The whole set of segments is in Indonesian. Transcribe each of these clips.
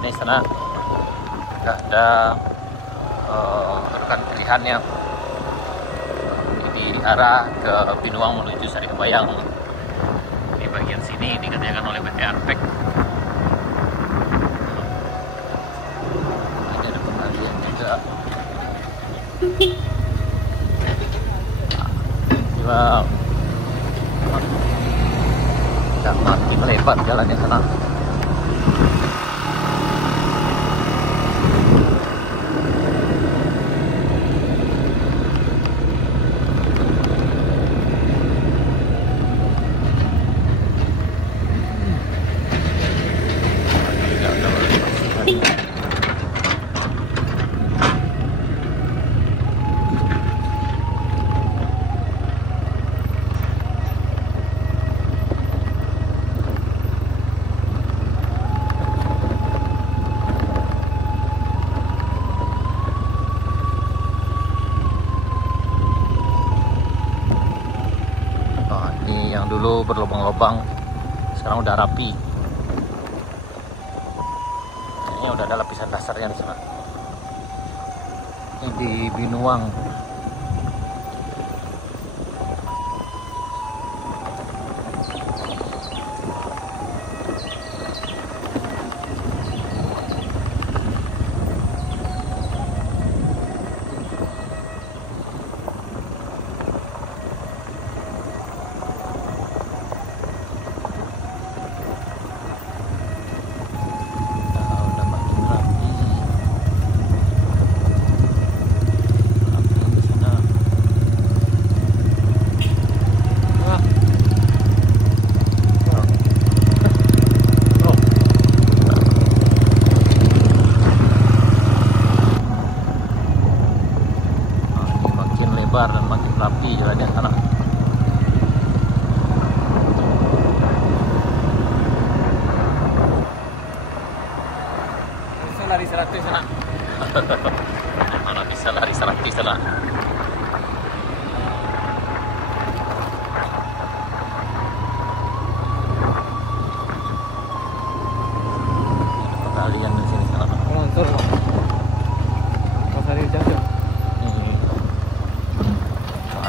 Ini sana nggak ada rekan pilihan yang di arah ke Binuang menuju Sarikebayang. Di bagian sini dikerjakan oleh PT Arpek. Ini ada pengalian juga. Wow. Dan makin lebar jalannya sana. Yang dulu berlubang-lubang sekarang udah rapi. Ini udah ada lapisan dasarnya di sana. Ini di Binuang. Dan makin rapi jalannya sana. Bisa lari 100 sana. Mana bisa lari 100 sana. Pengalian di sini sana. Longsor. Pasar jatuh.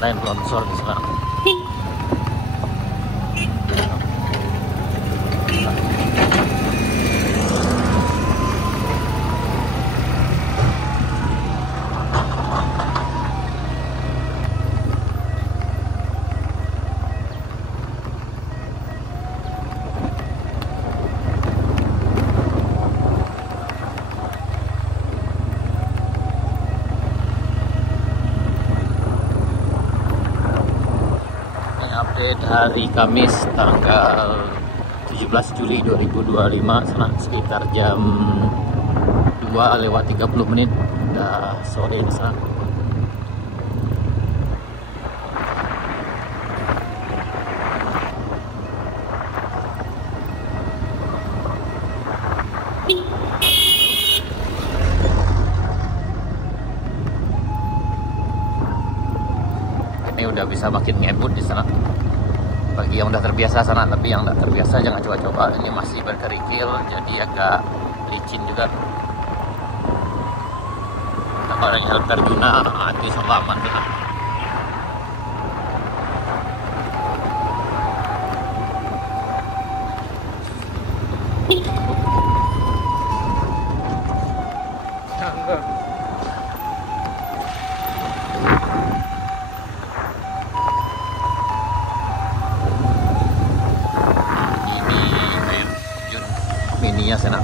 Kemarin longsor di sana. Update hari Kamis tanggal 17 Juli 2025 sekitar jam 2:30 udah sore di sana. Ini udah bisa makin ngebut di sana. Bagi yang udah terbiasa sana, tapi yang nggak terbiasa jangan coba-coba. Ini masih berkerikil, jadi agak licin juga. Kalau ada yang terjuna, itu sama aman juga. Mininya sana.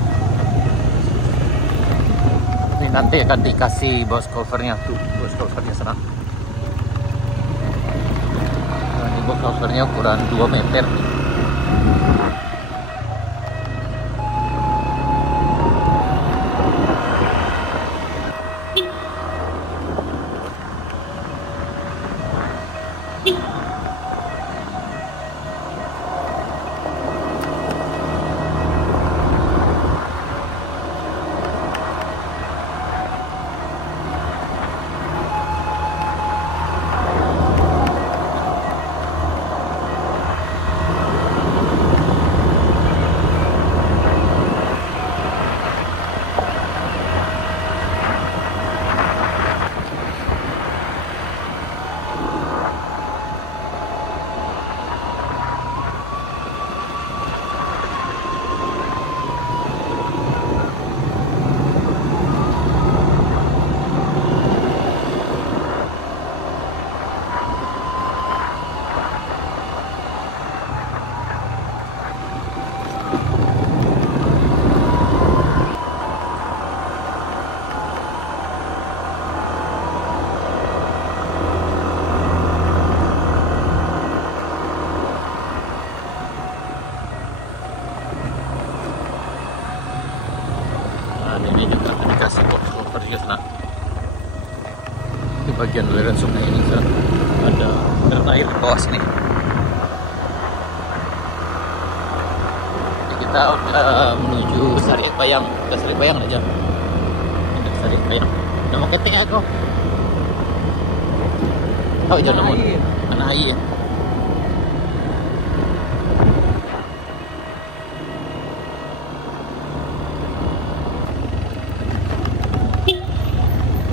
Ini nanti akan dikasih box covernya tuh, box covernya sana. Nah, ini box covernya ukuran 2 meter. Ini juga dikasih box juga sana. Di bagian aliran sungai ini sana ada air di bawah sini. Jadi kita udah menuju Sari Bayang, udah Sari Bayang aja. Udah Sari Bayang. Udah mau ketik aku. Oh, jangan mau. Anak air.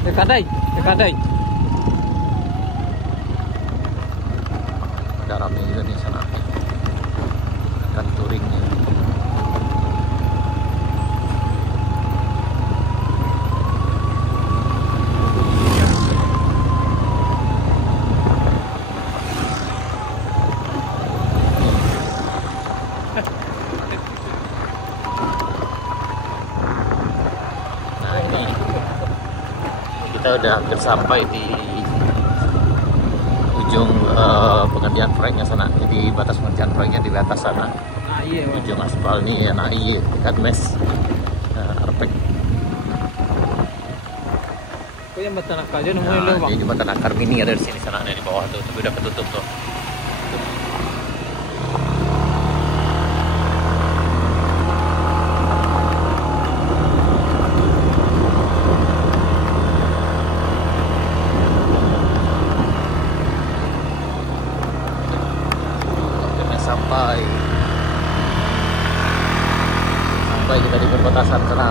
Dekadai. Ada ramai juga di sana. Akan touringnya. Nah, ini kita udah hampir sampai di ujung pengerjaan proyeknya sana. Jadi batas pengerjaan proyeknya di atas sana. Ujung aspal nih NAI dekat mes Arpek. Kaya Batan Akar aja nemuin lu, Bang. Jadi Batan Akar mini ada di sini sana, ada di bawah tuh, tapi udah ketutup tuh. Sampai kita di perbatasan sana.